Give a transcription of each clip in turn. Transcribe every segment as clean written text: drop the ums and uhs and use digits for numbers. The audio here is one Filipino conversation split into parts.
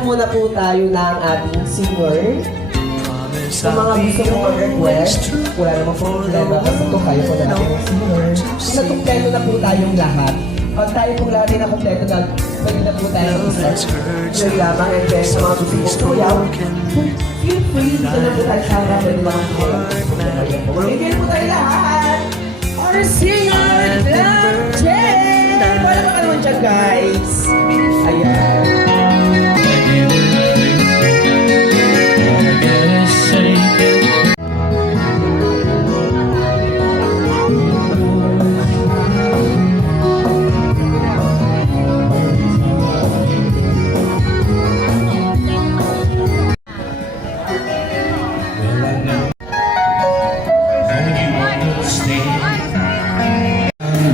Unahan muna po tayo ng ating singer. Sa mga gusto mo mag-request, wala namang problema kasi ito kayo po natin ng singer. Kung natumpleto na po tayong lahat, pag tayo po lahat na kompleto na, pwede na po tayo mag-request. Diyan lamang and then sa mga gusto mo tuyaw, feel free, dito na po tayo sana, pwede mga kulang. Bigyan po tayo lahat! Our singer, Black Jen! Wala pa ka naman dyan, guys. Ayan.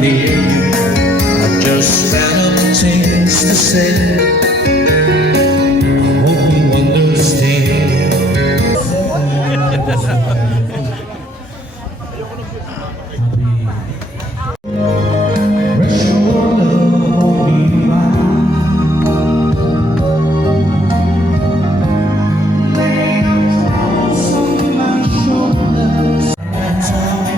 I just found up things to say. I hope you understand. Rest your love on me, lay across on my shoulders. That's all I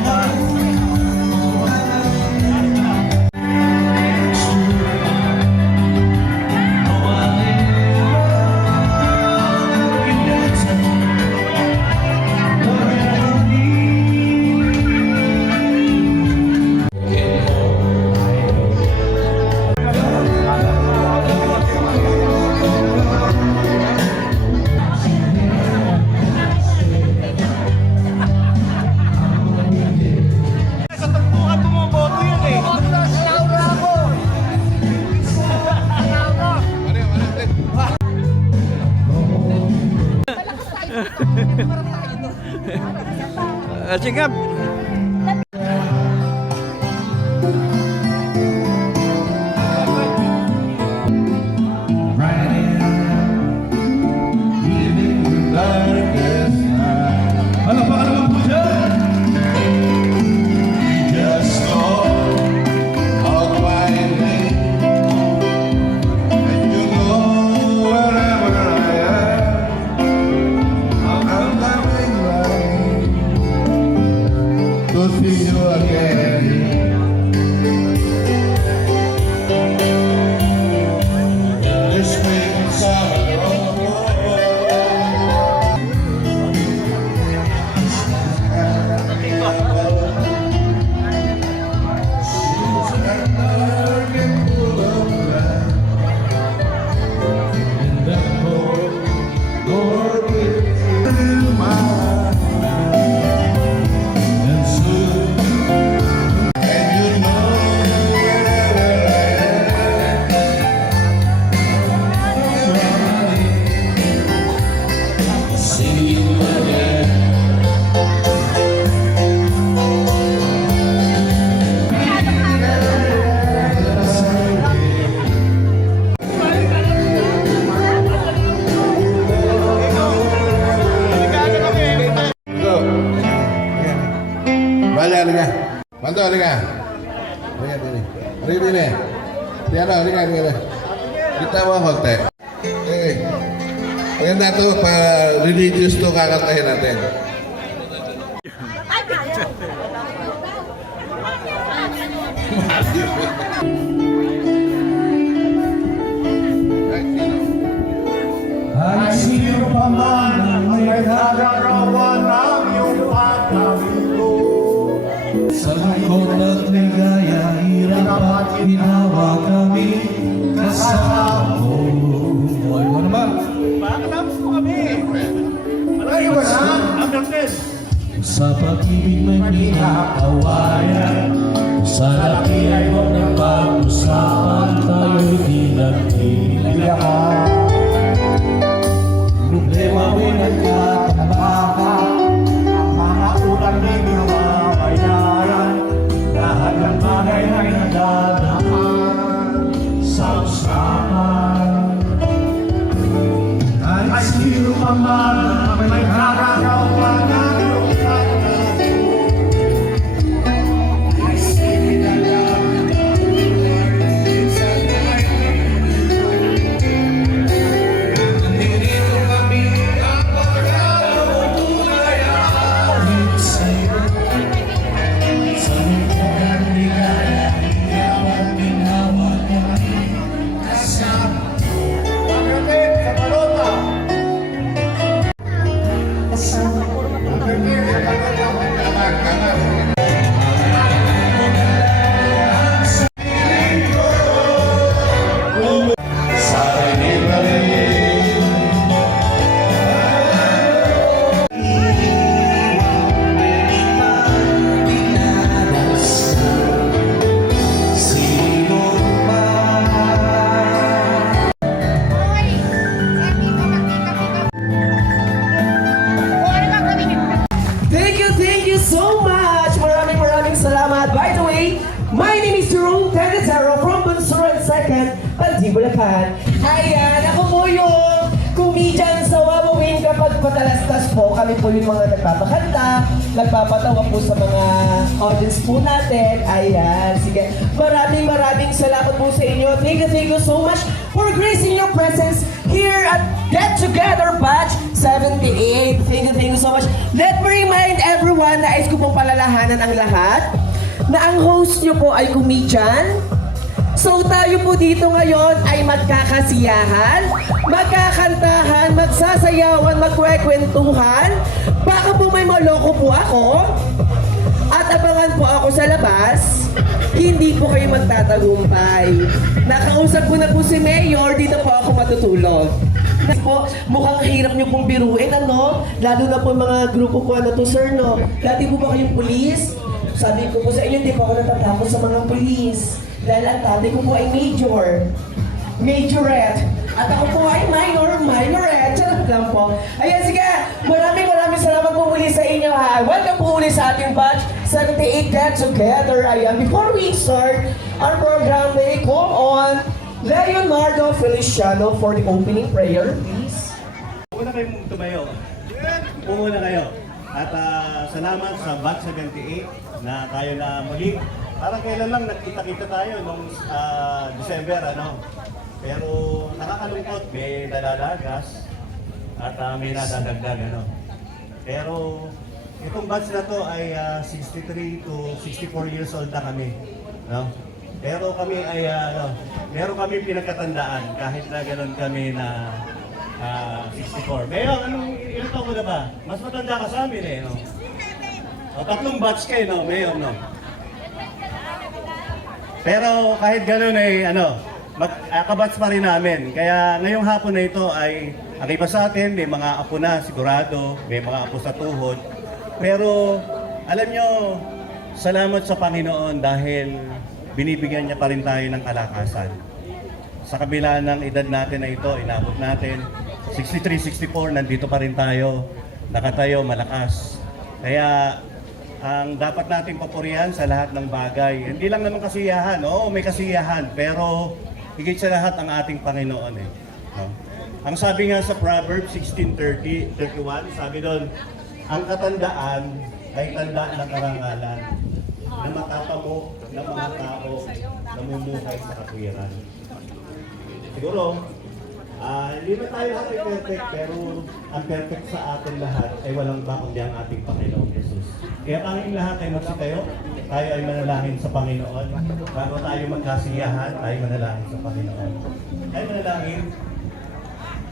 Sikap. See you again. This spring summer, Bantu, halika. Halika dini. Halika dini. Tiara, halika dini. Kita mau kontak. Maganda to, pa-religious to kakantahin natin. Ay, sino pa man ang may nagarawan ng iyong pagkabilo. Sa likod at ligaya, hirap at ginawa kami kasama mo. Boy, mo naman. Pakatapos po kami. Ay, wala. Sa pag-ibig may pinakawayan, sa laki ay huwag nagpag-usapan, tayo'y di nagtitiyakan. Problema mo'y nagtatambakan, ang mga utang di mababayaran, lahat ng bagay ay nadadaan sa usapan. Ay sino pa man ang may nakakawa na iyong pagkakataon. Ay sino na lang Bulacan, Pansi Bulacan. Ayan, ako po yung comedian sa Wawawin kapag patalastas po. Kami po yung mga nagpapakanta, nagpapatawa po sa mga audience po natin. Ayan, sige. Maraming salamat po sa inyo. Thank you so much for gracing your presence here at Get Together Batch 78. Thank you so much. Let me remind everyone na is ko pong palalahanan ang lahat na ang host nyo po ay comedian. So tayo po dito ngayon ay magkakasiyahan, magkakantahan, magsasayawan, magkwekwentuhan. Baka po may maloko po ako at abangan po ako sa labas. Hindi po kayo magtatagumpay. Nakausap ko na po si Mayor, dito po ako matutulog. Kasi po, mukhang hirap niyo pong biruin, ano? Lalo na po mga grupo ko, ano to, sir, no? Dati po ba kayong pulis? Sabi ko po sa inyo, hindi po ako natatakot sa mga pulis. Dahil ang tatay ko po ay majorette. At ako po ay minorette. Charot lang po. Ayan, sige. Maraming salamat po muli sa inyo, ha. Welcome po ulit sa ating batch 78 Get Together. Ayan, before we start our program, they call on Leonardo Feliciano for the opening prayer, please. Una kayong tumayo. Umuna kayo. At salamat sa Batch 78 na tayo na muli. Parang kailan lang nagkita-kita tayo nung December, ano. Pero nakakalungkot, may nalalagas at may nadadagdag, ano. Pero itong batch na to ay 63 to 64 years old na kami, no? Pero kami ay meron kami pinagkatandaan kahit na ganoon kami na 64. Mayor, ilang taon mo na ba? Mas matanda ka sa amin eh, no? O, 3 batch kayo, no? Mayor, no? Pero kahit ganoon ay kabatch pa rin namin. Kaya ngayong hapon na ito ay ang iba sa atin, may mga apo na sigurado, may mga apo sa tuhod. Pero alam nyo, salamat sa Panginoon dahil binibigyan niya pa rin tayo ng kalakasan. Sa kabila ng edad natin na ito, inabot natin, 63, 64, nandito pa rin tayo, nakatayo, malakas. Kaya ang dapat nating papurihan sa lahat ng bagay, hindi lang naman kasiyahan, oo, may kasiyahan, pero higit sa lahat ang ating Panginoon eh. No? Ang sabi nga sa Proverbs 16:31, sabi doon, ang katandaan ay tanda ng karangalan na matatamo ng mga tao na namumuhay sa katwiran. Siguro, hindi na tayo perfect, pero ang perfect sa atin lahat ay walang ba kundi ang ating Panginoong Jesus. Kaya tanging lahat ay magsitayo, tayo ay manalangin sa Panginoon. Bago tayo magkasiyahan, tayo manalangin sa Panginoon. Tayo manalangin.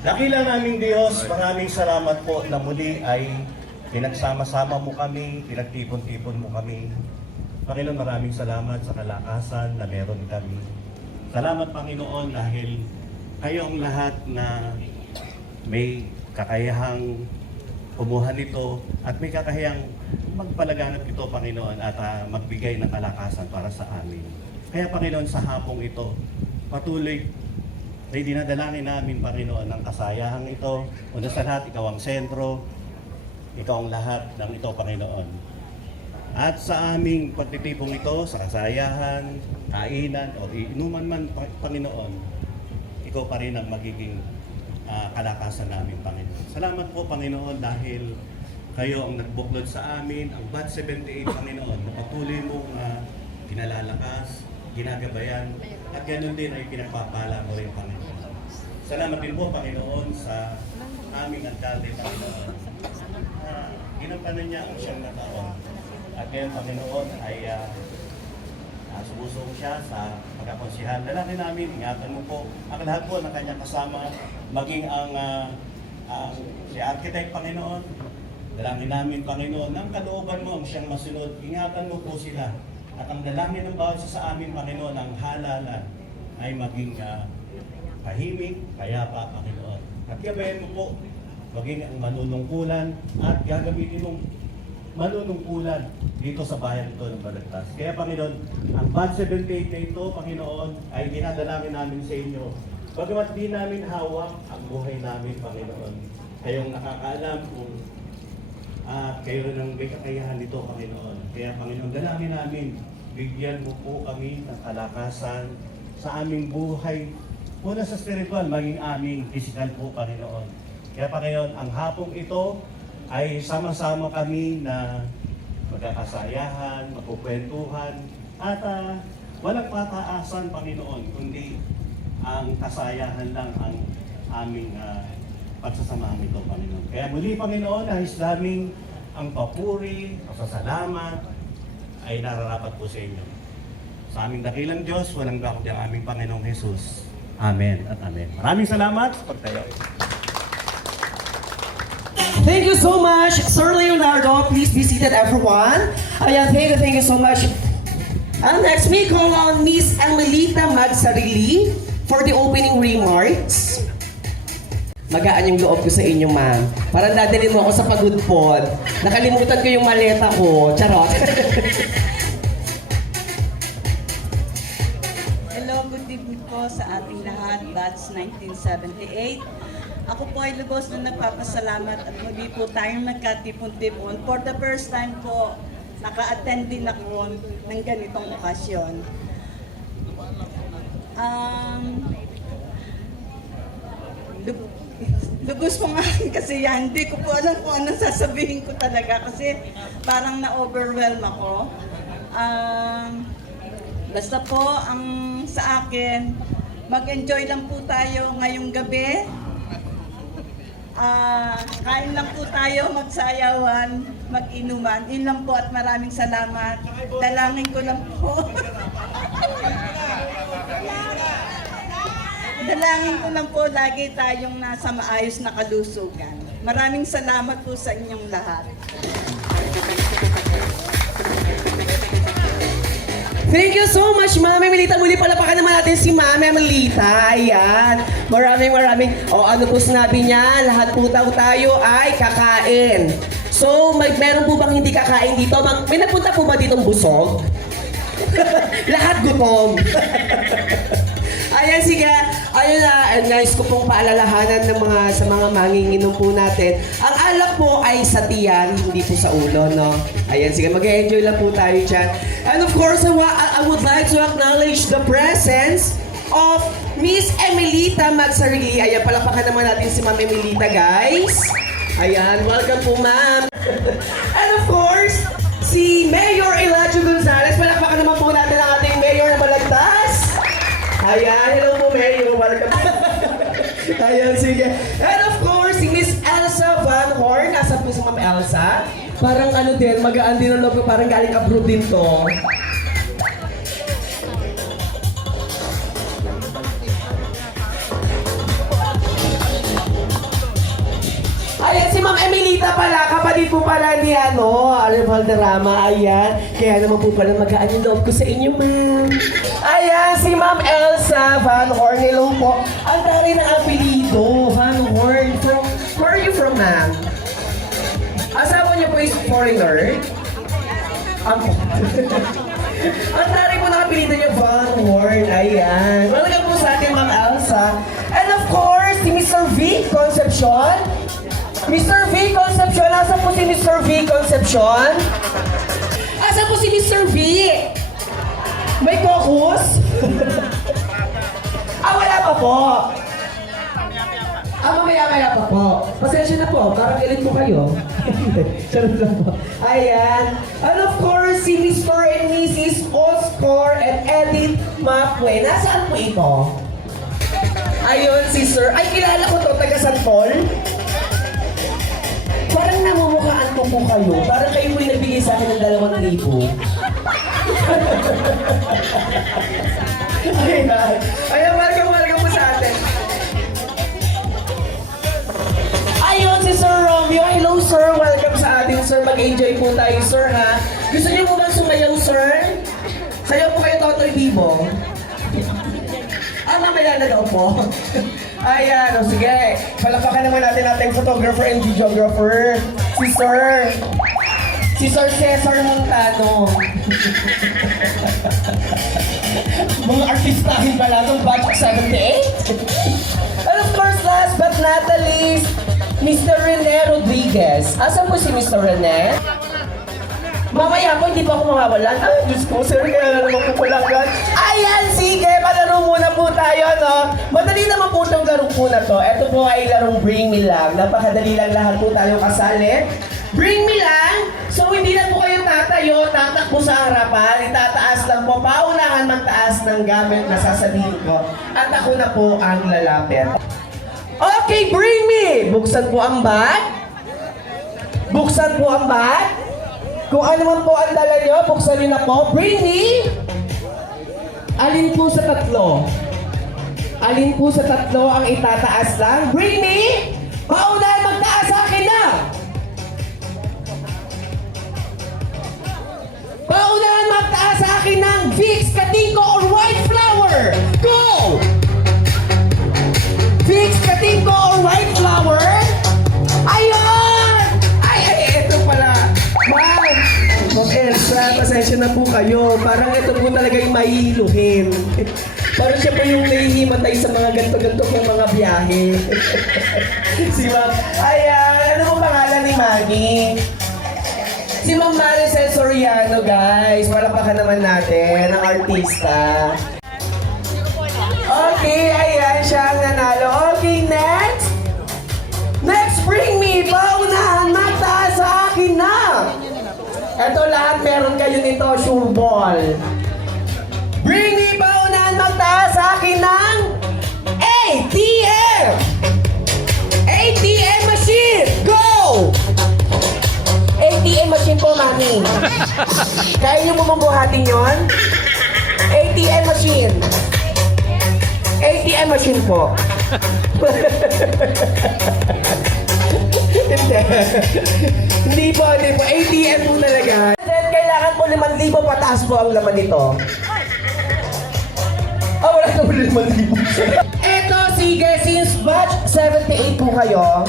Dakila naming Diyos, maraming salamat po na muli ay pinagsama-sama mo kami, pinagtipon-tipon mo kami. Panginoon, maraming salamat sa kalakasan na meron kami. Salamat Panginoon dahil kayo ang lahat na may kakayahang kumuha nito at may kakayahang magpalaganap ito, Panginoon, at magbigay ng kalakasan para sa amin. Kaya Panginoon, sa hapong ito, patuloy ay dinadalangin namin, Panginoon, ang kasayahang ito. Una sa lahat, ikaw ang sentro, ikaw ang lahat ng ito, Panginoon. At sa aming pagtitipong ito, sa kasayahan, kainan, o inuman man, Panginoon, ikaw pa rin ang magiging kalakasan namin, Panginoon. Salamat po, Panginoon, dahil kayo ang nagbuklod sa amin, ang Batch 78, Panginoon, na patuloy mong pinalalakas, ginagabayan, at ganoon din ay pinagpapala mo rin, Panginoon. Salamat din po, Panginoon, sa aming alkalde, Panginoon. Ginampanan niya ang siyang na taon. At ngayon, Panginoon, ay sumusong siya sa pagkakonsihan. Dalangin namin, ingatan mo po ang lahat po ng kanyang kasama, maging ang si Architect, Panginoon. Dalangin namin, Panginoon, ng kalooban mo ang siyang masunod. Ingatan mo po sila. At ang dalangin ng bawat sa amin, Panginoon, ang halalan ay maging tahimik, payapa, Panginoon. At gabayan mo po, maging ang manunungkulan at gagamitin mong manunungkulan dito sa bayan ito ng Balagtas. Kaya Panginoon, ang Batch 78 na ito, Panginoon, ay dinadalangin namin sa inyo. Bagamat di namin hawak ang buhay namin, Panginoon. Kayong nakakaalam kung kayo rin ang may kakayahan nito, Panginoon. Kaya Panginoon, dalangin namin, bigyan mo po kami ng kalakasan sa aming buhay, una sa spiritual, maging aming physical po, Panginoon. Kaya Panginoon, ang hapong ito ay sama-sama kami na magkakasayahan, magkukwentuhan, at walang pataasan, Panginoon, kundi ang kasayahan lang ang aming pagsasamahan ito, Panginoon. Kaya muli, Panginoon, nais namin ang papuri, pasasalamat, ay nararapat po sa inyo. Sa aming dakilang Diyos, walang bakit ang aming Panginoong Jesus. Amen at amen. Maraming salamat sa pagtayo. Thank you so much, Sir Leonardo. Please be seated, everyone. Ayan, thank you so much. And next, we call on Miss Emelita Magsarili for the opening remarks. Magaan yung loob ko sa inyo, ma'am. Parang dadalhin mo ako sa pagudpod. Nakalimutan ko yung maleta ko. Charot. Hello, good evening po sa ating lahat, Batch 1978. Ako po ay lubos na nagpapasalamat at muli po tayong nagkatipon-tipon. For the first time po, naka-attend din ako ng ganitong okasyon. Lubos po nga kasi yan. Hindi ko po alam kung anong sasabihin ko talaga kasi parang na-overwhelm ako. Basta po, ang sa akin, mag-enjoy lang po tayo ngayong gabi. Kain lang po tayo, magsayawan, mag-inuman. Yun lang po at maraming salamat. Dalangin ko lang po. Dalangin ko lang po lagi tayong nasa maayos na kalusugan. Maraming salamat po sa inyong lahat. Thank you so much, Ma'am Emelita. Muli palapakan naman natin si Ma'am Emelita. Ayan. Maraming. Ano po sinabi niya? Lahat po tayo ay kakain. So, meron po bang hindi kakain dito? May napunta po ba ditong busog? Lahat gutom. Ayan, sige. Ayun na, nais ko pong paalalahanan ng sa mga manginginom po natin. Ang alak po ay sa tiyan, hindi po sa ulo, no? Ayan, sige, mag-enjoy lang po tayo dyan. And of course, I would like to acknowledge the presence of Miss Emelita Magsarili. Ayan, palapakan naman natin si Ma'am Emelita, guys. Ayan, welcome po, ma'am. And of course, si Mayor Eladio Gonzalez. Palapakan naman po natin ang ating Mayor na Balagtas. Ayan, hello po, Mayor. Welcome. Ayan, sige. And of course, si Miss Elsa Van Horn. Nasa po si Ma'am Elsa. Parang ano din, magaan din ang loob ko. Parang galing abroad din to. Ayan, si Ma'am Emelita pala, kapatid po pala ni Ariel Valderrama, ayan. Kaya naman po pala magaan yung loob ko sa inyo, ma'am. Ayan, si Ma'am Elsa Van Horn, hello po. Ang tari ng apelido, Van Horn. Where are you from, ma'am? Asawa niyo po is foreigner? Ang tari po ng apelido niyo, Van Horn, ayan. Welcome po sa atin, Ma'am Elsa. And of course, si Mr. V. Concepcion. Mr. V. Concepcion, asan po si Mr. V. Concepcion? Asan po si Mr. V? May caucus? Wala pa po. Mamaya pa po. Pasensya na po, parang galit po kayo. Charot lang po. Ayan. And of course, si Mr. and Mrs. Oscar and Edith Mapue. Nasaan po ito? Ayun, si Sir. Ay, kilala ko to, taga San Paul. Parang namumukhaan ko po kayo. Parang kayo po yung nagbigay sa akin ng 2,000. Ayan, welcome po sa atin. Ayun, si Sir Romeo. Hello, sir. Welcome sa atin, sir. Mag-enjoy po tayo, sir, ha? Gusto niyo po bang sumayaw, sir? Sayaw po kayo, Totoy Bibo. Mamaya na daw po. Ayan, sige. Palapakan naman natin ating photographer and videographer. Si Sir Cesar Montano. Mga artistahin pala ng Batch 78. And of course, last but not the least, Mr. Rene Rodriguez. Asan po si Mr. Rene? Mamaya po, hindi pa ako mawawalan. Ay, Diyos ko, sir, kaya naman po kulangan. Ayan, sige, palaro muna po tayo, no? Madali naman po itong laro po na to. Ito po ay larong Bring Me Lang. Napakadali lang lahat po tayo kasali. Bring Me Lang. So, hindi na po kayo tatayo, tatakbo sa harapan. Itataas lang po. Paunahan magtaas ng gamit na sasabihin ko. At ako na po ang lalapit. Okay, bring me! Buksan po ang bag. Buksan po ang bag. Kung ano man po ang dala nyo, buksan nyo na po. Bring me! Alin po sa tatlo? Alin po sa tatlo ang itataas lang? Bring me! Paunahan magtaas sa akin na! Paunahan magtaas sa akin ng Vicks, Katingko, or White Flower! Go! Vicks, Katingko, or White Flower? Ayun! Ay, ito pala. Ma'am! Ma'am Elsa, pasensya na po kayo. Parang ito po talaga yung mahihiluhin. Parang siya po yung nahihimatay sa mga ganto-ganto kong mga biyahe. Si Ma'am, ayan, ano mo pangalan ni Maggie? Si Ma'am Maricel Soriano, guys. Palakpakan naman natin ang artista. Okay, ayan siya ang nanalo. Okay, next. Next, bring me. Paunahan, magtaas sa akin na. Ito lahat meron kayo nito, sure ball. Bring me, paunahan, magtaas sa akin ng ATM. ATM machine, go! ATM machine po, mami. Kaya niyo po mabuhatin yon? ATM machine. ATM machine po. Hindi po. ATM po talaga. Kailangan po 5,000 pataas po ang laman nito. Wala na po 5,000. Eto, sige, since batch 78 po kayo.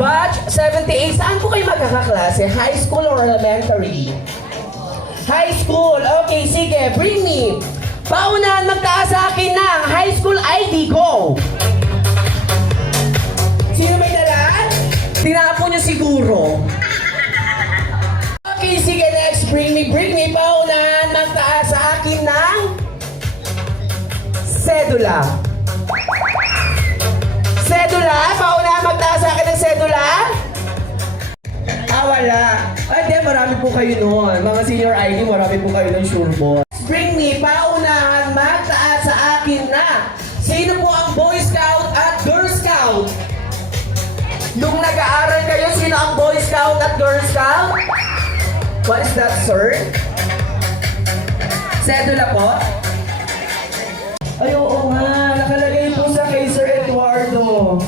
Batch 78, saan po kayo magkakaklase? High school or elementary? High school. Okay, sige, bring me. Paunahan magtaas sa akin ng high school ID ko. Sino may dala? Tinapo niyo siguro. Okay, sige, next. Bring me. Paunahan magtaas sa akin ng sedula. Sedula? Paunahan magtaas sa akin ng sedula? Wala. Ay, di, marami po kayo noon. Mga senior ID, marami po kayo ng sure ball. Bring me, paunahan magtaas sa akin na. Sino po ang Boy Scout at Girl Scout? Nung nag-aaral kayo, sino ang Boy Scout at Girl Scout? What is that, sir? Sedula po? Ay, oo nga. Nakalagay po sa kay Sir Eduardo.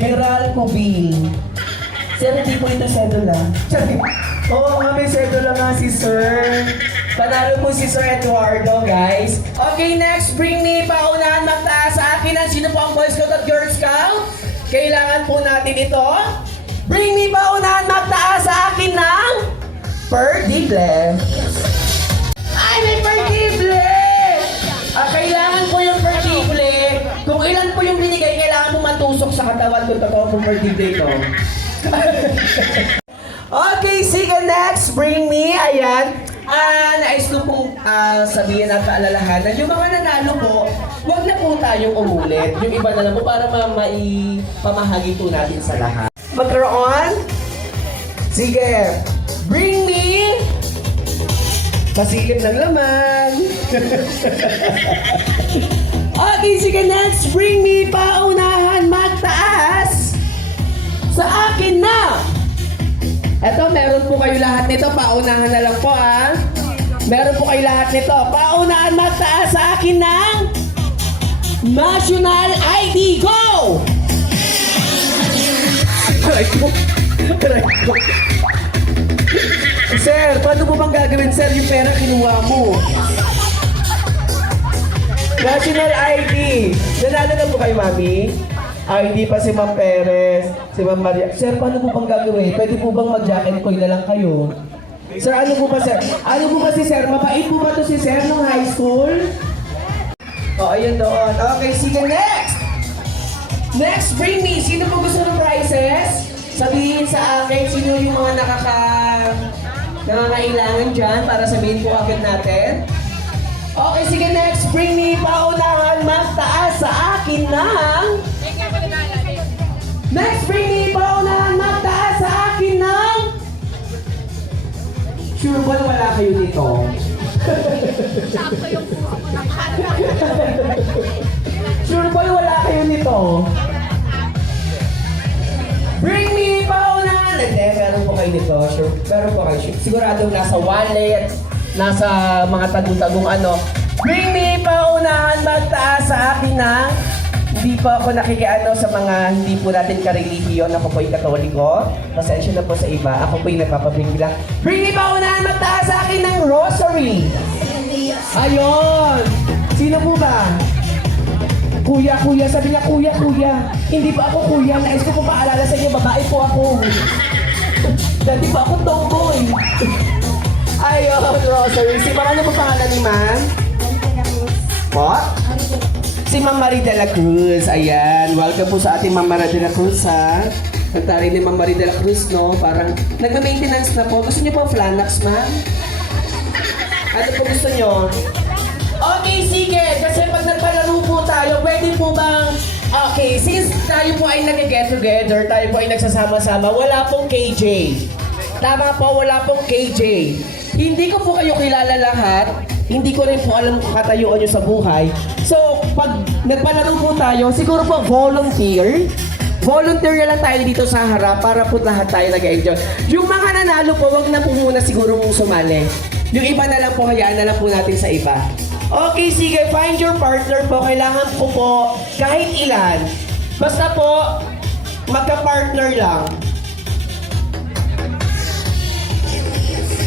Meralco Bill. Sir, hindi po ito sedula. Oo nga, may sedula nga si Sir. Panalo po si Sir Eduardo, guys. Okay, next, bring me. Paunahan magtaas sa akin ang sino po ang Boy Scout at Girl Scout. Kailangan po natin ito. Bring me, paunahan magtaas sa akin ng perdible. Ay, may perdible! Kailangan po yung perdible. Kung ilan po yung binigay, kailangan mo matusok sa katawan kung totoo po perdible ito. Okay, sige, next. Bring me. Ayan. Nais ko pong sabihin at paalalahanan. Yung mga nanalo po, huwag na po tayong umulit. Yung iba na lang po para maipamahagi po natin sa lahat. Magkaroon? Sige. Bring me. Pasilip ng laman. Okay, sige, next. Bring me. Paunahan magtaas sa akin na. Eto, meron po kayo lahat nito. Paunahan na lang po, Meron po kayo lahat nito. Paunahan magtaas sa akin ng National ID. Go! Aray ko. Sir, paano po bang gagawin, sir? Yung pera kinuha mo. National ID. Nanalo na po kayo, mami? ID pa si Ma'am Perez, si Ma'am Maria. Sir, paano po bang gagawin? Pwede po bang mag-jacket coin na lang kayo? Sir, ano po ba, sir? Ano po ba si sir? Mabait po ba to si sir nung high school? Ayun doon. Okay, sige, next! Next, bring me. Sino po gusto ng prizes? sabihin sa akin sino yung mga nangangailangan dyan para sabihin po agad natin. Okay, sige, next. Bring me paunahan magtaas sa akin ng... Next, bring me paunahan magtaas sa akin ng... Sure ba na wala kayo dito? Sure ba na wala kayo nito? Bring me paunahan! Hindi, meron po kayo nito. Sure, meron po kayo. Siguradong nasa wallet, nasa mga tagong-tagong ano. Bring me paunahan magtaas sa akin ng... Hindi po ako nakikiano sa mga hindi po natin karelihiyon. Ako po yung Katoliko. Pasensya na po sa iba. Ako po yung nagpapabring lang. Bring me paunahan magtaas sa akin ng rosary. Ayun! Sino po ba? Kuya, kuya. Sabi niya, kuya, kuya. Hindi pa ako kuya. Nais ko po paalala sa inyo, babae po ako. Dati pa ako tomboy. Ayun, rosary. Si Ma'am, ano po pangalan ni Ma'am? Po? Si Ma'am Marie de la Cruz. Ayan. Welcome po sa ating Ma'am Marie de la Cruz, ha? Nagtari ni Ma'am Marie de la Cruz, no? Parang nagma-maintenance na po. Gusto niyo po Flanax, Ma'am? Ano po gusto niyo? Okay, sige. Kasi pag nagpalaro po tayo, pwede po bang... Okay, since tayo po ay nag-get together, tayo po ay nagsasama-sama, wala pong KJ. Tama po, wala pong KJ. Hindi ko po kayo kilala lahat. Hindi ko rin po alam kung katayuan nyo sa buhay. So, pag nagpalaro po tayo, siguro po volunteer. Volunteer na lang tayo dito sa harap para po lahat tayo nag-enjoy. Yung mga nanalo po, wag na po muna siguro mong sumali. Yung iba na lang po, hayaan na lang po natin sa iba. Okay, sige, find your partner po. Kailangan ko po kahit ilan. Basta po, magka-partner lang.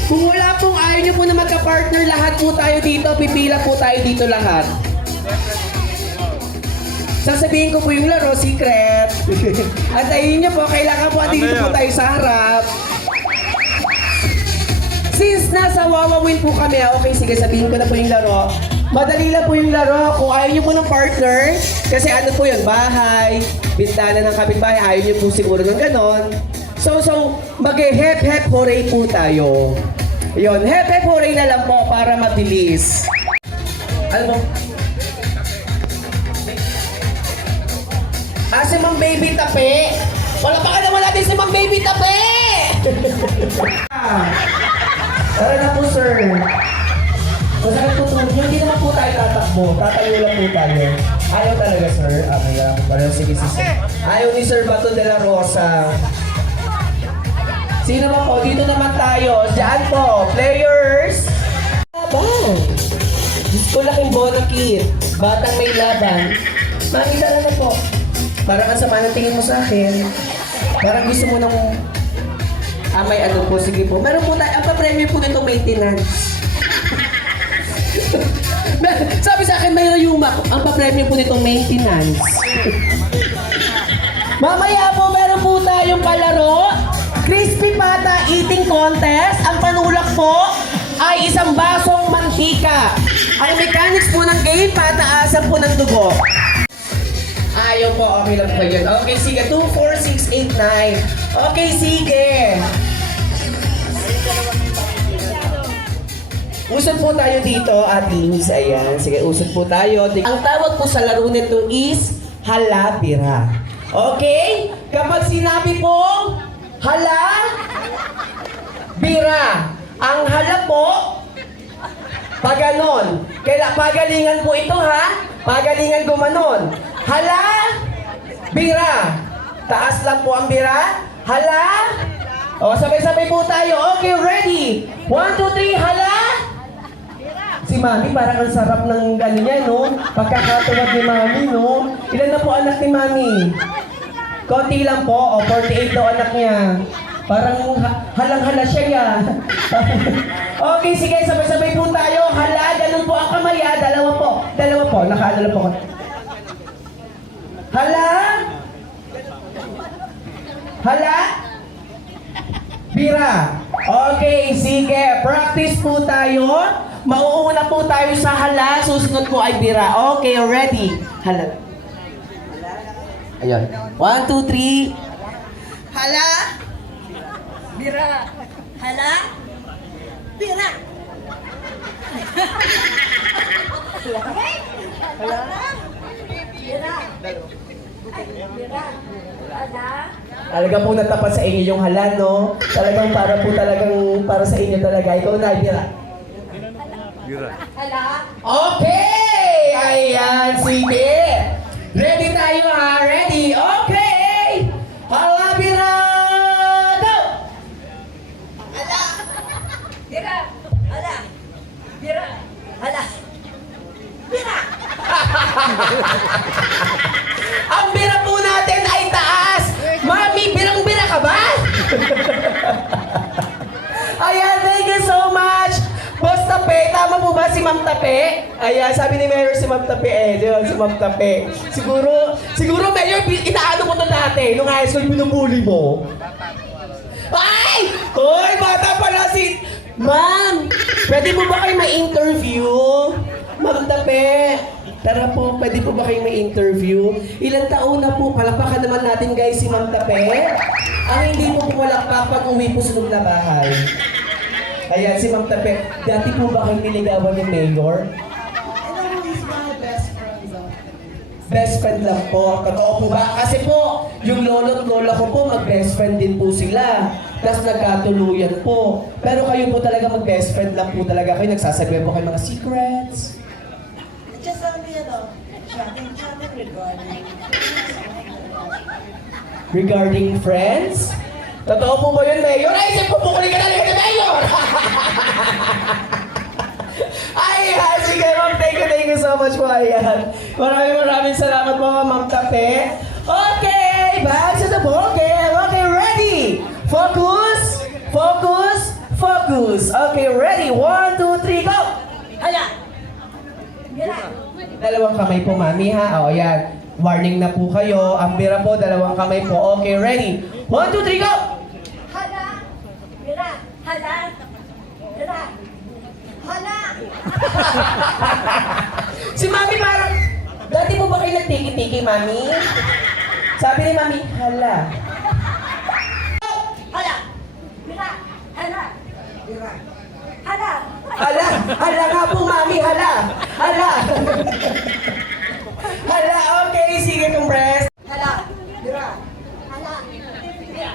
Kung wala pong ayaw nyo po na magka-partner, lahat po tayo dito, pipila po tayo dito lahat. Sasabihin ko po yung laro, secret. At ayun nyo po, kailangan po dito po tayo sa harap. Since nasa Wawawin po kami, okay, sige, sabihin ko na po yung laro. Madali lang po yung laro. Kung ayaw nyo po ng partner, kasi ano po yun, bahay, bintana ng kapitbahay, ayaw nyo po siguro ng ganon. So, mag-hep-hep hooray po tayo. Yun, hep-hep hooray na lang po para mabilis. Ano po? Si Ma'am Baby Tape. Wala pa ka naman natin si Ma'am Baby Tape! Tara na po, sir. Masakit po tulog nyo. Hindi naman po tayo tatakbo. Tatayo lang po tayo. Ayaw talaga, sir. May lang po pala. Sige, sir. Ayaw ni Sir Bato de la Rosa. Sino ba po? Dito naman tayo. Diyan po. Players. Laban. Gusto laking bonakit. Batang may laban. Makita na po. Parang ang sama ng tingin mo sa akin. Parang gusto mo nang... may ano po. Sige po. Meron po tayo. Ang pa-premium po nito maintenance. Sabi sa akin, mayroon yung ang pa-premium po nito maintenance. Mamaya po, meron po tayong palaro. Crispy Pata Eating Contest. Ang panulak po ay isang basong mantika. Ang mechanics po ng game, pataasan po ng dugo. Ayaw po, okay lang po yun. Okay, sige. 2, 4, 6, 8, 9. Okay, sige. Usod po tayo dito, Atinis. Ayan. Sige, usod po tayo. Ang tawag po sa laro nito is halabira. Okay? Kapag sinabi po, hala, bira. Ang hala po, paganon. Pagalingan po ito, ha? Pagalingan gumanon. Hala, bira. Taas lang po ang bira. Hala. O, sabay-sabay po tayo. Okay, ready? 1, 2, 3, hala. Si Mami, parang ang sarap ng ganyan, no? Pagkakatuwag ni Mami, no? Ilan na po anak ni Mami? Konti lang po. O, 48 daw anak niya. Parang halang-hala siya yan. Okay, sige. Sabay-sabay po tayo. Hala, ganun po ang kamay, ha? Dalawa po. Dalawa po. Nakaano po. Hala? Hala? Bira. Okay, sige. Practice po tayo. Mauuna po tayo sa hala. Susunod po ay bira. Okay, ready? Hala. Ayun. 1, 2, 3. Hala? Bira. Hala? Bira. Hala? Bira. Bira. Hala? Talagang po natapat sa inyo yung hala, no? Talagang para sa inyo talaga. Ikaw na, Bira. Hala? Okay! Ayan, sige. Ready tayo ha? Ready? Okay! Hala, Bira! Go! Hala? Bira. Hala? Bira. Hala? Bira. Ang bira po natin ay taas! Mami, birang-bira ka ba? Ayan, thank you so much! Boss Tape, tama po ba si Ma'am Tape? Ayan, sabi ni Mayor si Ma'am Tape yun, si Ma'am Tape. Siguro Mayor, inaano mo to dati, nung high school, binubuli mo. Ay! Hoy, bata pala si... Ma'am, pwede mo ba kayo ma-interview? Ma'am Tape, tara po, pwede po ba kayo ma-interview? Ilang taon na po, palakpakan naman natin guys si Ma'am Tape. Ang hindi po pumalakpak pag uwi po sa loob na bahay. Ayan, si Ma'am Tape, dati po ba kayo niligawan ni Mayor? He's my best friend. Best friend lang po. Totoo po ba? Kasi po, yung lolo at lola ko po, mag-best friend din po sila. Tapos nagkatuluyan po. Pero kayo po talaga mag-best friend lang po talaga kayo. Nagsasabihan po kayo mga secrets. Just only, chatting regarding. Regarding friends? Totoo po ba yun, Mayor? Ay, isip po, pukuli ka na lang ni Mayor! Ay, sige, ma'am. Thank you so much po. Ayan. Maraming salamat po, Ma'am Tape. Okay, back to the ball game. Okay, ready? Focus, focus, focus. Okay, ready? 1, 2, 3, go! Hala? Bira. Dalawang kamay po, mami, ha? O, yan. Warning na po kayo. Ang bira po, dalawang kamay po. Okay, ready? 1, 2, 3, go! Hala? Bira. Hala? Bira. Hala? Si mami parang, dati po ba kayo nagtiki-tiki, mami? Sabi ni mami, hala. Hala? Bira. Hala? Bira. Hala? Hala, hala nga po, mami, hala. Hala. Hala, okay, sige, compress. Hala? Bira. Hala? Bira.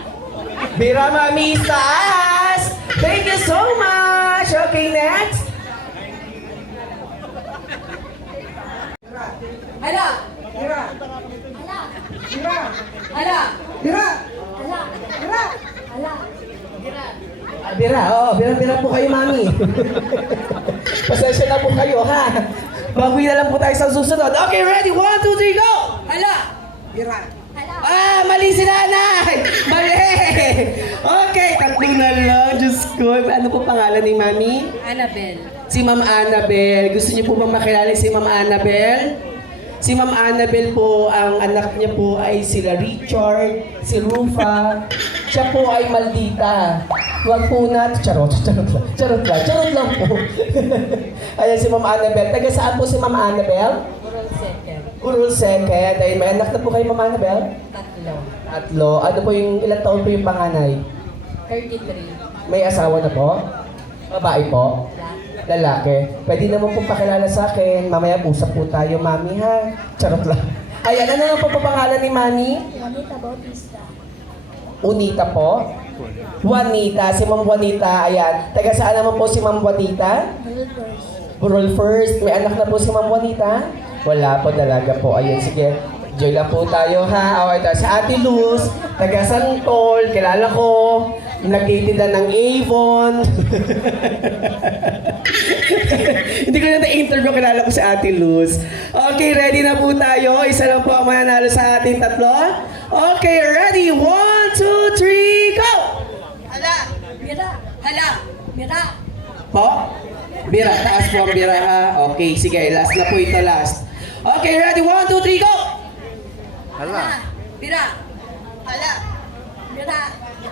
Bira, mami, taas. Thank you so much. Okay, next. Hala? Bira. Hala? Bira. Hala? Bira. Hala? Bira. Hala? Bira. Ah, bira, oo, bira-bira po kayo, mami. Pasensya na po kayo, ha? Baguhin na lang po tayo sa susunod. Okay, ready? 1, 2, 3, go! Hala? Bira. Hala? Ah, mali si nanay! Mali! Okay, tatlo na lang. Diyos ko. Ano po pangalan ni mami? Annabelle. Si Ma'am Annabelle. Gusto niyo po ba makilala si Ma'am Annabelle? Si Ma'am Annabelle po, ang anak niya po ay sila Richard, si Rufa. Siya po ay maldita. Huwag po na, charot lang po. Ayan si Ma'am Annabelle. Taga saan po si Ma'am Annabelle? Burol second. Urul Second. Ay, may anak na po kayo, Ma'am Annabelle? Tatlo. Ano po yung, ilang taon po yung panganay? 33. May asawa na po? Babae po? Lalaki. Pwede naman po pakilala sa akin. Mamaya usap po tayo, mami, ha? Charot lang. Ayan, ano naman po pangalan ni mami? Juanita Bautista. Unita po? Juanita. Si Ma'am Juanita. Ayan. Taga saan naman po si Ma'am Juanita? Burol First. May anak na po si Ma'am Juanita? Wala po, dalaga po. Ayun, sige. Joy lang po tayo, ha? O, ito. Si Ate Luz. Taga Santol. Kilala ko. Nagtitinda ng Avon. Hindi ko na na-interview, kilala ko si Ate Luz. Okay, ready na po tayo. Isa lang po ang mananalo sa ating tatlo. Okay, ready? 1, 2, 3, go! Hala? Bira. Hala? Bira. Po? Bira, taas po ang bira, ha? Okay, sige, last na po ito, last. Okay, ready? 1, 2, 3, go! Hala? Bira. Hala? Bira.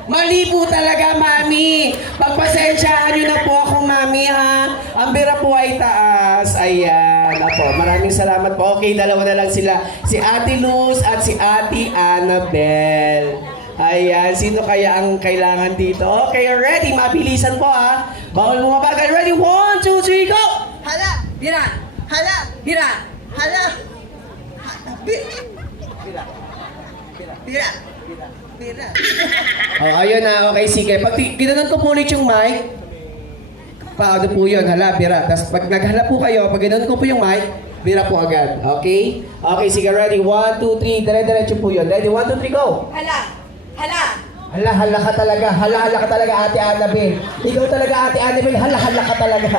Mali po talaga, mami. Pagpasensyaan nyo na po ako, mami, ha? Ang bira po ay taas. Ayan. Apo, maraming salamat po. Okay, dalawa na lang sila. Si Ate Luz at si Ate Annabelle. Ayan, sino kaya ang kailangan dito? Okay, ready? Mabilisan po ha. Bawal mo mabagal. Ready? 1, 2, 3, go! Hala! Bira! Hala! Bira! Hala! Bira! Bira! Bira! Oh, ayun na. Okay, sige. Pag ginanon ko po ulit yung mic, paano po yun? Hala, bira. Tapos pag naghala po kayo, pag ginanon ko po yung mic, bira po agad. Okay? Okay, sige. Ready? 1, 2, 3. Dire-diretso po yun. Ready? 1, 2, 3, go! Hala! Hala! Hala ka talaga. Hala ka talaga, Ate Annabelle. Ikaw talaga, Ate Annabelle. Hala ka talaga.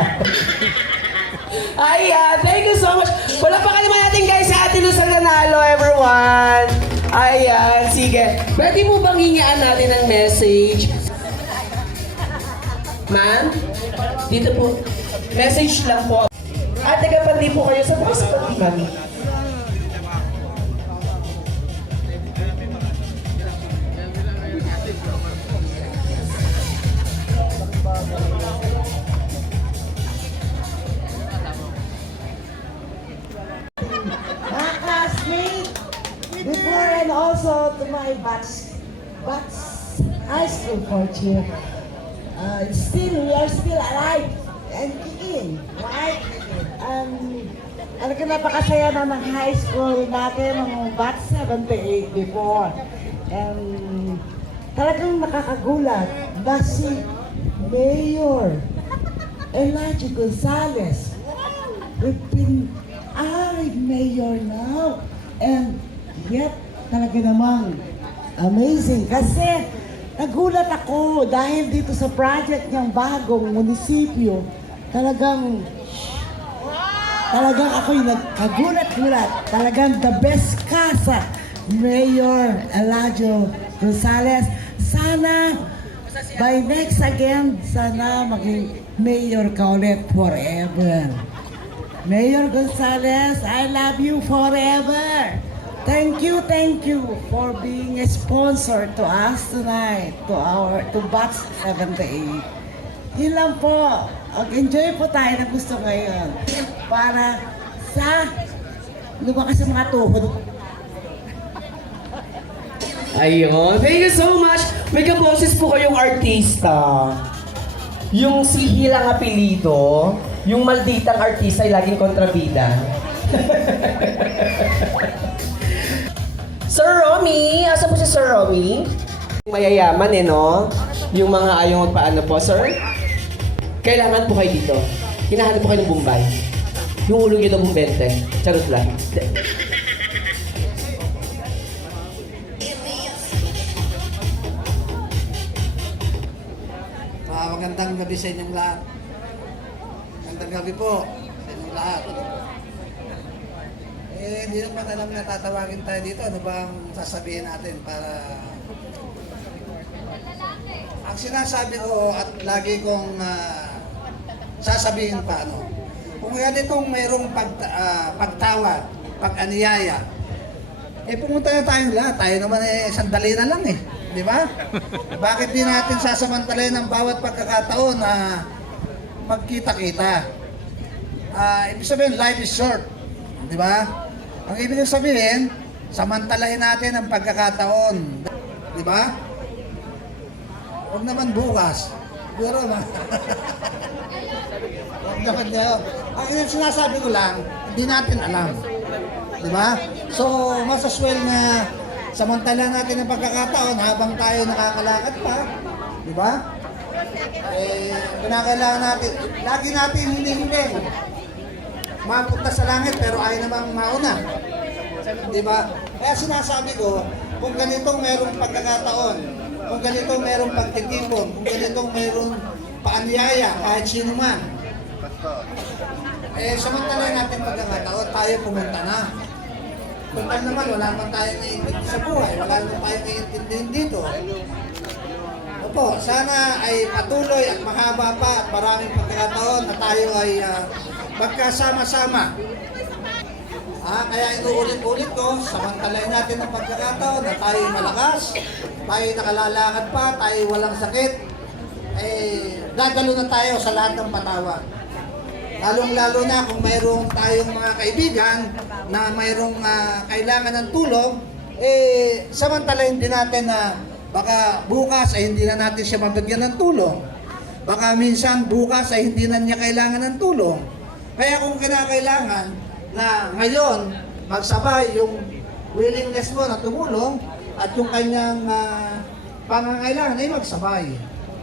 Ayan, thank you so much. Palakpakan naman natin guys sa Ate Luz ang nanalo, everyone. Ayan, sige. Pwede mo bang hingian natin ng message? Ma'am? Dito po. Message lang po. At tagapandi po kayo sa bus pati kami. My classmate before and also to my batch high school fortune. We are still alive and kicking, right? Talagang napakasaya na ng high school natin, ng batch 78 before. Talagang nakakagulat na si Mayor Elijah Gonzalez, we've been our mayor now. And yet, talaga namang amazing. Kasi nagulat ako dahil dito sa project ng bagong munisipyo, talagang ako'y nagkagulat-gulat. Talagang the best ka sa Mayor Elijah Gonzalez. Sana by next again, sana maging mayor ka ulit forever. Mayor Gonzalez, I love you forever. Thank you for being a sponsor to us tonight, to Batch 78. Yun lang po. Mag-enjoy po tayo ng gusto ngayon para sa lumakas sa mga tuhod. Ayun. Thank you so much. May kaboses po kayong artista. Yung si Hilang apelido, yung malditang artista ay laging kontrabida. Sir Romy! Asa po si Sir Romy? Mayayaman no? Yung mga ayaw magpaano po, sir? Kailangan po kayo dito. Hinahanap po kayo ng Bombay. Yung ulo nyo daw pong 20. Charot lang. Magandang gabi sa inyong lahat. Magandang gabi po sa inyong lahat. Hindi naman alam na tatawagin tayo dito. Ano ba ang sasabihin natin para... Ang sinasabi ko at lagi kong sasabihin pa, ano, kung ganitong mayroong pagtawad, pag-aniyaya, pumunta na tayong lahat. Tayo naman sandali na lang Di ba? Bakit di natin sasamantalayin ang bawat pagkakataon na magkita-kita? Ibig sabihin, life is short. Di ba? Ang ibig sabihin, samantalahin natin ang pagkakataon. Di ba? Huwag naman bukas. Siguro na. Huwag naman niyo. Ang sinasabi ko lang, hindi natin alam. Di ba? So, masaswell na samantala natin ang pagkakataon habang tayo nakakalakad pa, di ba? Kinakailangan natin, lagi natin hinihiling mapunta sa langit pero ayaw namang mauna. Di ba? Kaya sinasabi ko, kung ganitong mayroong pagkakataon, kung ganitong mayroong pagtitipon, kung ganitong mayroong paanyaya kahit sino man, samantala natin pagkakataon, tayo pumunta na. Total naman, wala naman tayong naiintindi sa buhay. Wala naman tayong naiintindihin dito. Opo, sana ay patuloy at mahaba pa at maraming pagkakataon na tayo ay magkasama-sama. Kaya inuulit-ulit ko, samantalahin natin ang pagkakataon na tayo malakas, tayo nakalalakad pa, tayo walang sakit, dadalo na tayo sa lahat ng patawad. Lalong-lalo na kung mayroong tayong mga kaibigan na mayroong kailangan ng tulong, samantalahin din natin na Baka bukas ay hindi na natin siya mabigyan ng tulong. Baka minsan bukas ay hindi na niya kailangan ng tulong. Kaya kung kinakailangan na ngayon magsabay yung willingness mo na tumulong at yung kanyang pangangailangan ay magsabay.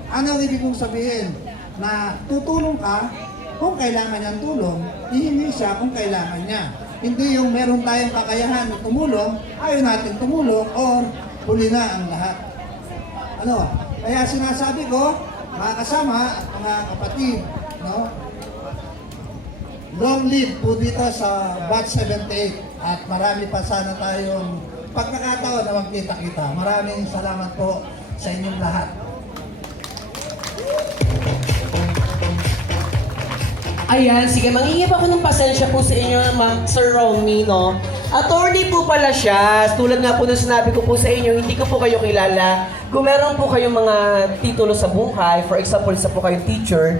Ano ang ibig kong sabihin? Na tutulong ka kung kailangan niyang tulong, hihingi siya kung kailangan niya. Hindi yung meron tayong kakayahan na tumulong, ayaw natin tumulong, or huli na ang lahat. Ano? Kaya sinasabi ko, mga kasama at mga kapatid, no? Long live po dito sa Batch 78 at marami pa sana tayong pagkakataon na magkita-kita. Maraming salamat po sa inyong lahat. Ayan, sige, mangingip ako ng pasensya po sa inyo, Ma'am Sir Romy, no? Attorney po pala siya. Tulad nga po na sinabi ko po sa inyo, hindi ko po kayo kilala. Kung meron po kayong mga titulo sa buhay, for example, isa po kayong teacher,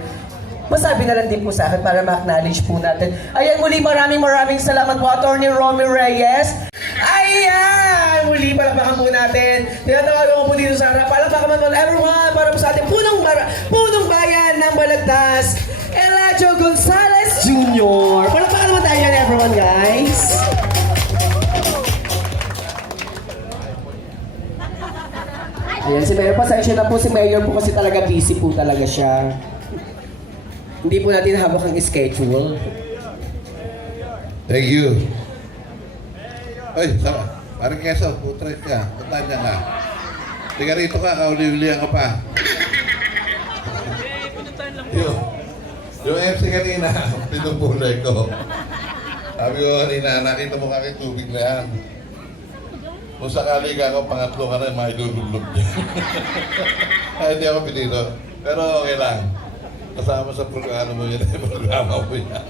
masabi na lang din po sa akin para ma-acknowledge po natin. Ayan, muli maraming salamat po, Attorney Romy Reyes. Ayan! Muli, palapakan po natin. Tinatawagan ko po dito sa harap. Palapakan po everyone para po sa ating punong bayan ng Balagtas, Eladio Gonzalez Jr. Palapakan naman tayo yan, everyone, guys. Ayan, si Mayor, pasensya na po si Mayor po kasi talaga busy po talaga siya. Hindi po natin hawak ang schedule. Thank you. Ay, sama. Parang keso, putres ka. Punta niya ka. Tiga rito ka, kauli-ulihan ka pa. Yung MC kanina, pinupulay ko. Sabi ko kanina, nakita mo kami tubig na yan. Kung sakali ka ako, pangatlo ka rin, mailululog niya. Ay, hindi ako pinito. Pero okay lang. Kasama sa programa mo yun, programa mo yan.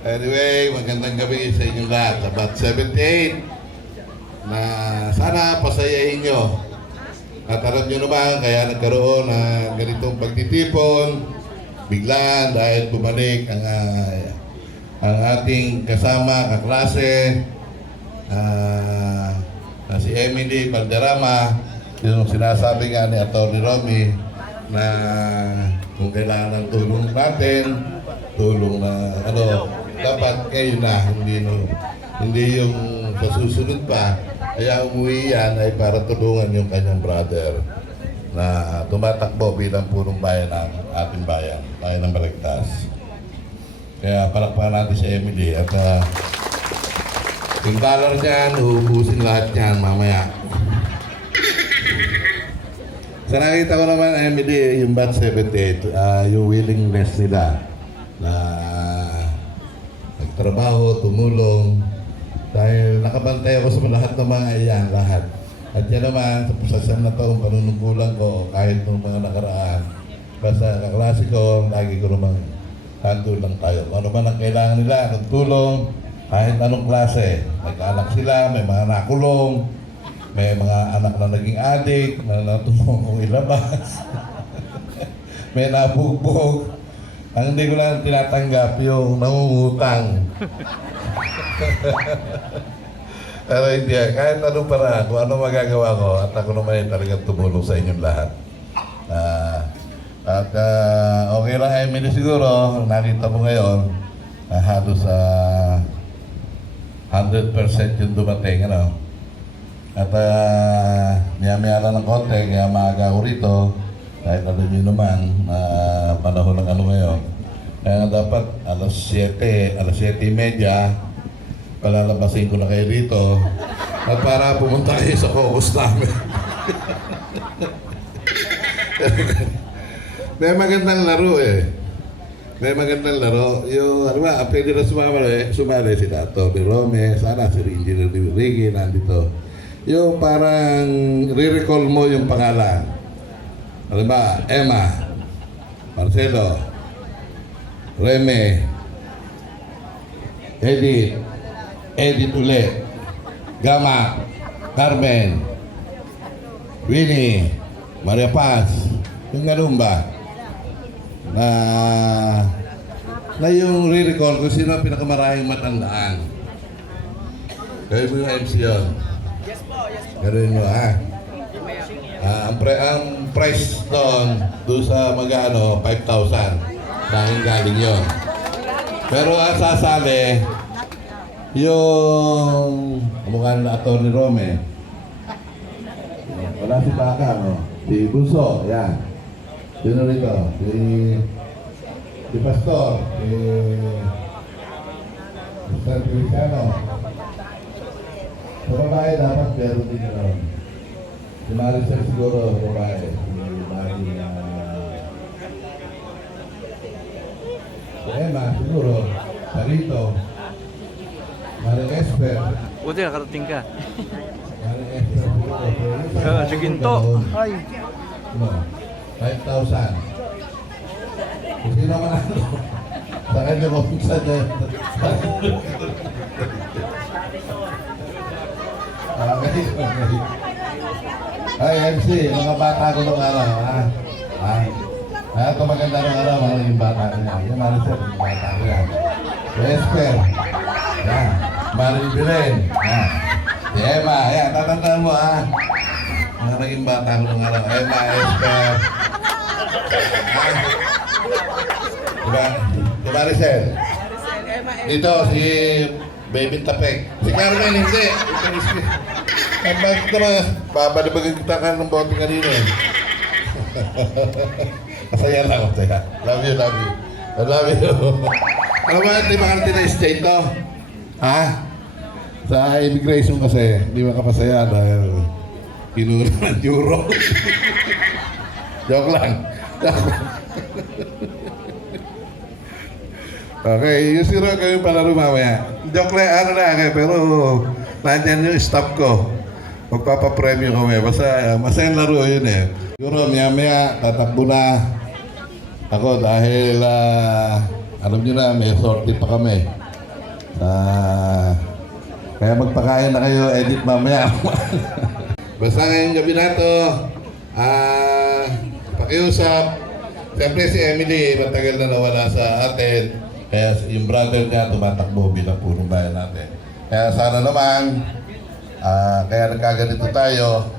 Anyway, magandang gabi sa inyong lahat. About 78 na sana pasayahin nyo. At alam nyo naman, kaya nagkaroon ng ganitong pagtitipon, biglaan dahil bumalik ang ating kasama, kaklase, na si Emily Valderrama, yung sinasabi nga ni Atty. Romy na kung kailangan ng tulong natin, tulong na dapat ngayon na, hindi yung sa susunod pa. Kaya umuwi yan ay para tulungan yung kanyang brother na tumatakbo bilang punong bayan ng ating bayan ng Balagtas. Kaya palakpakan natin si Emily at yung dollar niyan, uubusin lahat yan mamaya. Sa nakita ko naman, Emily, yung Batch 78, yung willingness nila na nagtrabaho, tumulong, dahil nakabantay ako sa lahat ng mga iyan, lahat. At yan naman, sa 7 na taong panunungkulan ko, kahit nung mga nakaraan, basta kaklase ko, lagi ko naman handol lang tayo. Ano man ang kailangan nila, ng tulong, kahit anong klase. Nag-anak sila, may mga nakulong, may mga anak na naging adik, na natulong kong ilabas. May nabugbog. Ang hindi ko lang tinatanggap yung nangungutang. Pero hindi, kahit anong paraan, kung ano magagawa ko, at ako naman ay talagang tumulong sa inyong lahat. Okay lang, Emily, siguro, nakita mo ngayon, halos 100% yung dumating, ano? At maya-maya lang ng konti, kaya maaga ako rito, dahil alam niyo naman, panahon ng ano ngayon. Kaya dapat alas 7:30, palalabasin ko na kayo rito at para pumunta kayo sa caucus namin. May magandang laro eh. May magandang laro. Yung, ano ba, pwede na sumali sila. Atty. Romy, sana si Engineer Ricky nandito. Yung parang re-recall mo yung pangalan. Ano ba, Emma, Marcelo, Reme, Edith ulit, Gama, Carmen, Winnie, Maria Paz, yung ganun ba? Na yung re-recall kung sino ang pinakamaraming matandaan. Kaya mo yung MC yun. Yes po. Gano'n mo, ha? Ang price doon sa mag-ano, 5,000. Dahil galing yun. Pero ang sasali, yung mukha na Atty. Rome. Wala si Baka, no? Si Bunso, yan. Sino rito? Si Pastor, si San Feliciano. Sa babae dapat meron din naman. Si Maricel siguro, babae. Si Mari, si Emma siguro. Sarito. Mari Esper. Buti nakarating ka. Mari Esper siguro. Si Ginto. Ay. No, 5,000. Kung sino man ano, sa kanya kung saan na. Ay, MC, mga bata ko nung araw, ha? Ito maganda nung araw, mga naging bata ko niya. Yung Maricel, yung bata ko yan. Si Esper, yan. Marin Bilen, yan. Si Emma, yan, tatandaan mo, ha? Mga naging bata ko nung araw. Emma, Esper. Diba? Si Maricel. Dito, si Baby Tapek. Si Carmen, hindi. Bakit naman, babalibagan kita ka ng bote kanina eh. Masaya lang, masaya. Love you, love you. I love you. Alam mo, hindi makarating na state to. Ha? Sa immigration kasi, hindi makapasaya dahil kinuna ng euro. Joke lang. Okay, yung siro kayo palaro mamaya. Joke lang, ano na, pero nandyan yung staff ko. Magpapapremyo kami. Basta masayang laro yun eh. Siguro maya-maya tatakbo na ako dahil alam nyo na, may sortie pa kami. Kaya magpakain na kayo, edit mamaya. Basta ngayong gabi na to, pakiusap. Siyempre si Emily, matagal na nawala sa atin. Kaya yung brother niya tumatakbo bilang punong bayan natin. Kaya sana naman, kaya nagkaganito tayo.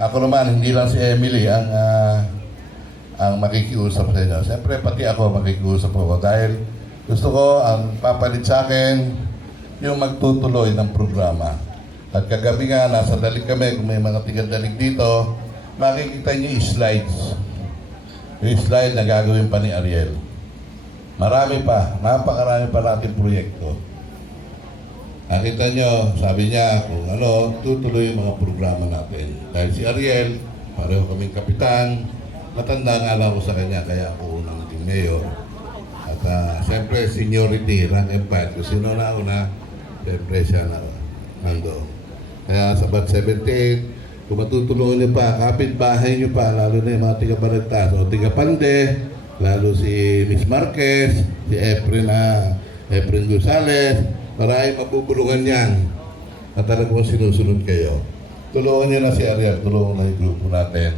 Ako naman, hindi lang si Emily ang makikiusap sa inyo. Siyempre, pati ako makikiusap ako dahil gusto ko ang papalit sa akin yung magtutuloy ng programa. At kagabi nga, nasa dalig kami, kung may mga tiga-dalig dito, makikita niyo yung slides. Yung slide na gagawin pa ni Ariel. Marami pa, napakarami pa natin proyekto. Nakita nyo, sabi niya kung ano, tutuloy yung mga programa natin. Dahil si Ariel, pareho kaming kapitan, matanda nga lang ko sa kanya, kaya ako unang naging mayor. At siyempre, seniority, rank and file. Kung sino na una, siyempre siya na nandoon. Kaya sa BAT 78, kung matutulungan niyo pa, kapitbahay niyo pa, lalo na yung mga tiga-Balagtas o tiga-Pande, lalo si Miss Marquez, si Efren Gonzales, maraming mabubulungan yan at talagang sinusunod kayo. Tulungan niyo na si Ariel, tulungan na yung grupo natin.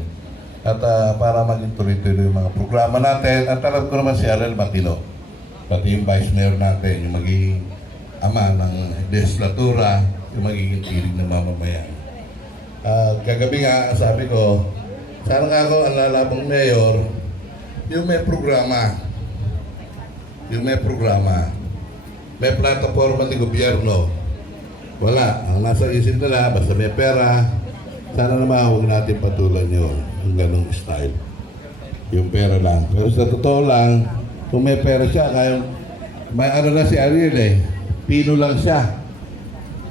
At para maging tuloy-tuloy yung mga programa natin, at alam ko naman si Ariel matino. Pati yung vice mayor natin, yung magiging ama ng legislatura, yung magiging tiling ng mamamayan. Kagabi nga, sabi ko, sana nga ako ang lalabang mayor, yung may programa. Yung may programa. May plataforma ng gobyerno. Wala. Ang nasa isip nila, basta may pera, sana naman huwag natin patulan yun. Yung ganong style. Yung pera lang. Pero sa totoo lang, kung may pera siya, kaya may ano na si Ariel eh. Pino lang siya.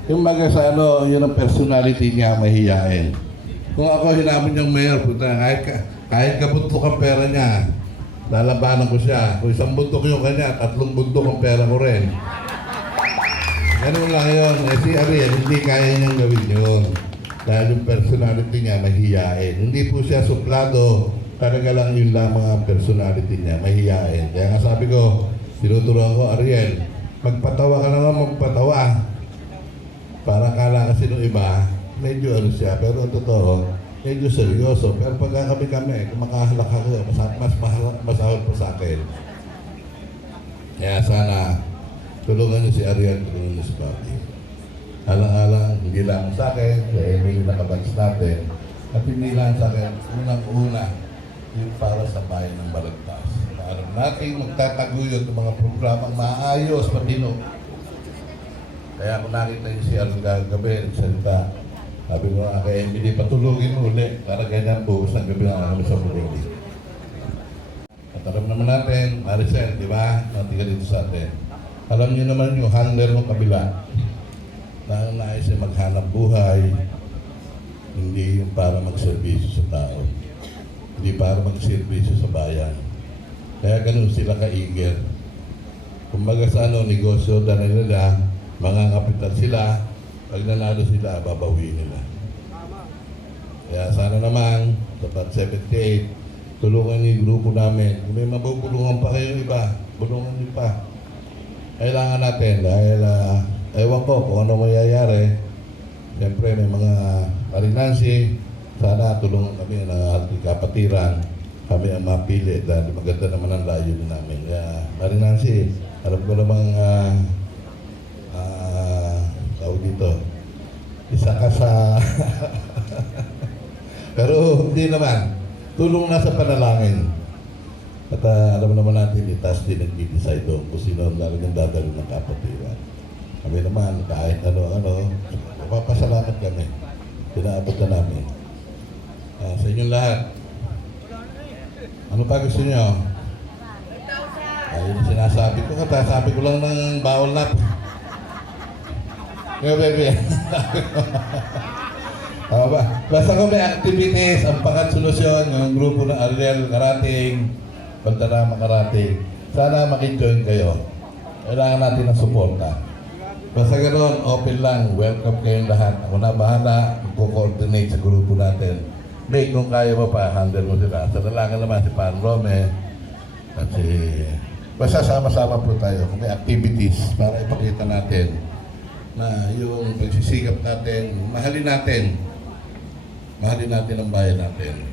Yung mga sa ano, yun ang personality niya, mahihiyain. Kung ako hinamon yung mayor, puta, kahit kabuntok ang pera niya, lalabanan ko siya. Kung isang bundok yung kanya, 3 bundok ang pera ko rin. Ganun lang yun. Si Ariel, hindi kaya niyang gawin yun. Dahil yung personality niya, mahihiyain. Hindi po siya suplado. Talaga lang yun lamang ang personality niya, mahihiyain. Kaya nga sabi ko, tinuturuan ko, Ariel, magpatawa ka naman, magpatawa. Para kala kasi nung iba, medyo ano siya, pero totoo, medyo seryoso. Pero pagka kami, kumakahalak ako, mas ahol pa sa akin. Kaya sana, tulungan niyo si Ariel, tulungan niyo si Bobby. Alang-alang, hindi lang sa akin, kaya may nakabats natin. At hindi lang sa akin, unang-una, yung para sa bayan ng Balagtas. Para natin magtataguyod ng mga programang maayos, matino. Kaya kung nakita yung siya gabi, nagsalita, sabi ko nga kay Emily, patulugin mo ulit para ganyan buhos ng gabi na kami sa Burundi. At alam naman natin, Maricel, di ba? Natika dito sa atin. Alam niyo naman yung handler ng kabila na nais niya maghanap buhay, hindi yung para magserbisyo sa tao. Hindi para magserbisyo sa bayan. Kaya ganun sila ka-eager. Kumbaga sa negosyo dahil nila, mga kapital sila, pag nanalo sila, babawi nila. Kaya sana naman, sa Bat 78, tulungan niyo yung grupo namin. Kung may mabubulungan pa kayo iba, bulungan niyo pa. Kailangan natin dahil, ewan ko kung ano mayayari. Siyempre may mga parinansi, sana tulungan kami ng ating kapatiran. Kami ang mapili dahil maganda naman ang layunin namin. Kaya parinansi, alam ko namang tawag dito, isa ka sa pero hindi naman, tulong na sa panalangin. At alam naman natin, itas din nag-decide doon kung sino ang talagang dadalo ng kapatiran. Kami naman, kahit ano-ano, mapapasalamat kami. Pinaabot na namin. Sa inyong lahat, ano pa gusto nyo? Ayun sinasabi ko, sabi ko lang ng bawal na. Kaya bebe. Basta kung may activities, ang pakat solusyon, yung grupo ng Ariel Karating, Bantarama Karating, sana makin-join kayo. Kailangan natin ng suporta. Basta ganoon, open lang, welcome kayong lahat. Ako na bahala, mag-coordinate sa grupo natin. May kung kaya mo pa, handle mo sila. Sa dalagan naman si Pan Rome, at basta sama-sama po tayo kung may activities para ipakita natin na yung pagsisikap natin, mahalin natin ang bayan natin.